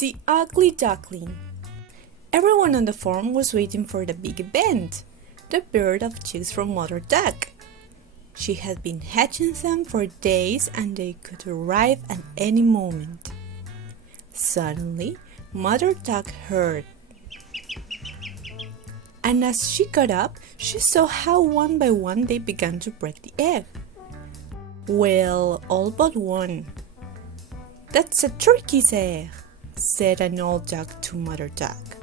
The ugly duckling. Everyone on the farm was waiting for the big event, the birth of chicks from Mother Duck. She had been hatching them for days and they could arrive at any moment. Suddenly, Mother Duck heard, and as she got up, she saw how one by one they began to break the egg. Well, all but one. "That's a turkey's egg," said an old duck to Mother Duck.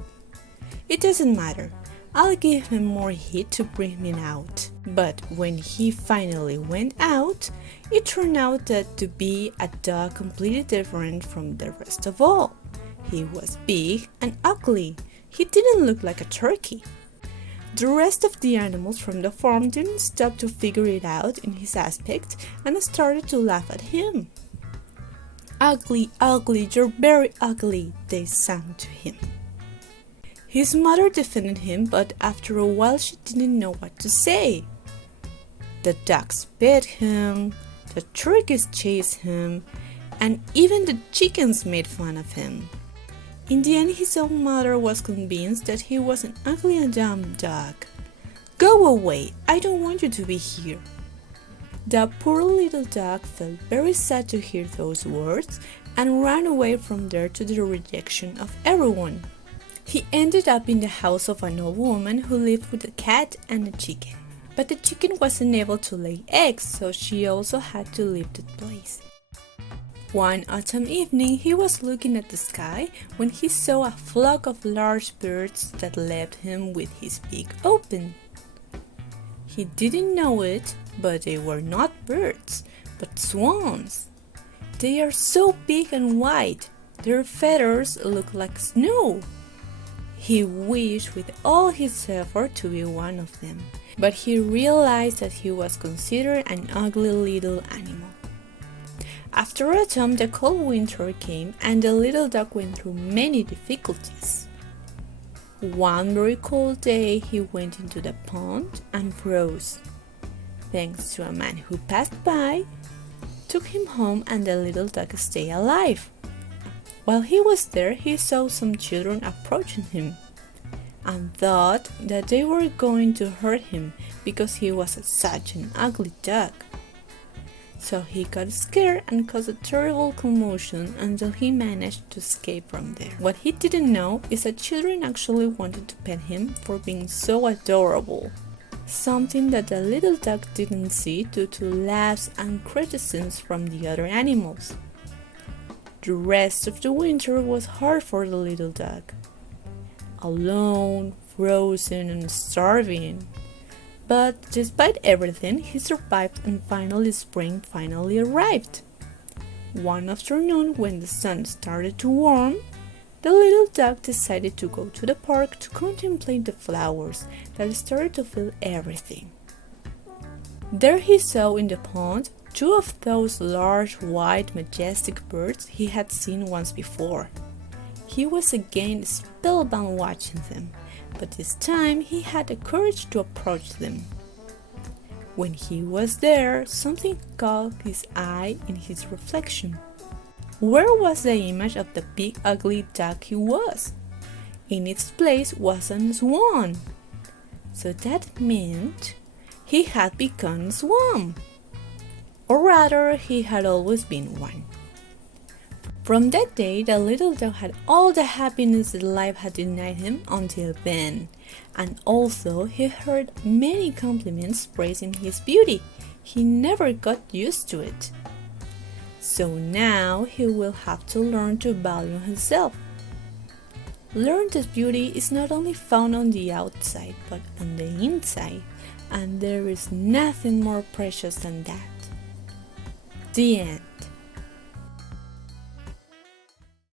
"It doesn't matter. I'll give him more heat to bring him out." But when he finally went out, it turned out that to be a duck completely different from the rest of all. He was big and ugly. He didn't look like a turkey. The rest of the animals from the farm didn't stop to figure it out in his aspect and started to laugh at him. "Ugly, ugly, you're very ugly," they sang to him. His mother defended him, but after a while she didn't know what to say. The ducks bit him, the turkeys chased him, and even the chickens made fun of him. In the end, his own mother was convinced that he was an ugly and dumb duck. "Go away, I don't want you to be here." The poor little duck felt very sad to hear those words and ran away from there to the rejection of everyone. He ended up in the house of an old woman who lived with a cat and a chicken. But the chicken wasn't able to lay eggs, so she also had to leave the place. One autumn evening, he was looking at the sky when he saw a flock of large birds that left him with his beak open. He didn't know it, but they were not birds, but swans. They are so big and white, their feathers look like snow. He wished with all his effort to be one of them, but he realized that he was considered an ugly little animal. After a time, the cold winter came and the little duck went through many difficulties. One very cold day, he went into the pond and froze. Thanks to a man who passed by, took him home and the little duck stayed alive. While he was there, he saw some children approaching him and thought that they were going to hurt him because he was such an ugly duck. So he got scared and caused a terrible commotion until he managed to escape from there. What he didn't know is that children actually wanted to pet him for being so adorable, something that the little duck didn't see due to laughs and criticisms from the other animals. The rest of the winter was hard for the little duck. Alone, frozen, and starving. But despite everything, he survived and finally spring finally arrived. One afternoon, when the sun started to warm, the little duck decided to go to the park to contemplate the flowers that started to fill everything. There he saw in the pond two of those large, white, majestic birds he had seen once before. He was again spellbound watching them, but this time he had the courage to approach them. When he was there, something caught his eye in his reflection. Where was the image of the big ugly duck he was? In its place was a swan. So that meant he had become a swan. Or rather, he had always been one. From that day, the little dog had all the happiness that life had denied him until then, and also he heard many compliments praising his beauty. He never got used to it. So now he will have to learn to value himself. Learn that beauty is not only found on the outside, but on the inside, and there is nothing more precious than that. The end.